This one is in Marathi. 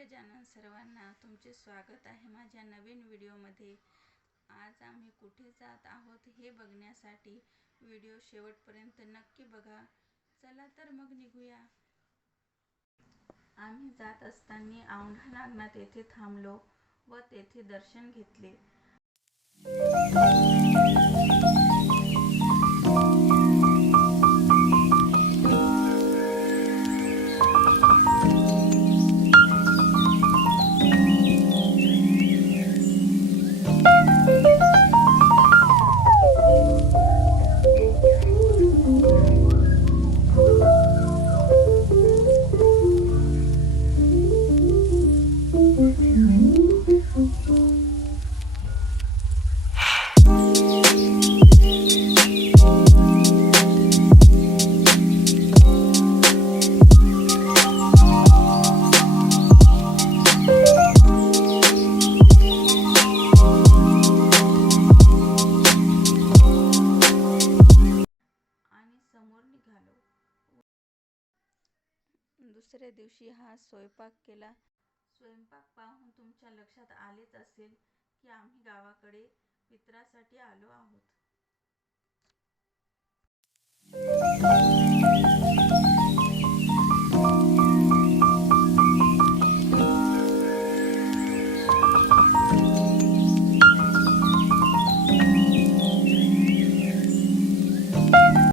गजानन सर्वांना तुमचे स्वागत आहे माझ्या नवीन व्हिडिओमध्ये। आज आम्ही कुठे जात आहोत हे बघण्यासाठी व्हिडिओ शेवटपर्यंत नक्की बघा। चला तर मग निघूया। आम्ही जात असताना औंढा नागनाथ येथे थांबलो व तेथे दर्शन घेतले। समोर निघालो। दुसऱ्या दिवशी हा स्वयंपाक केला। स्वयंपाक पाहून तुमच्या लक्षात आलेच असेल की आम्ही गावाकडे पित्रासाठी आलो आहोत।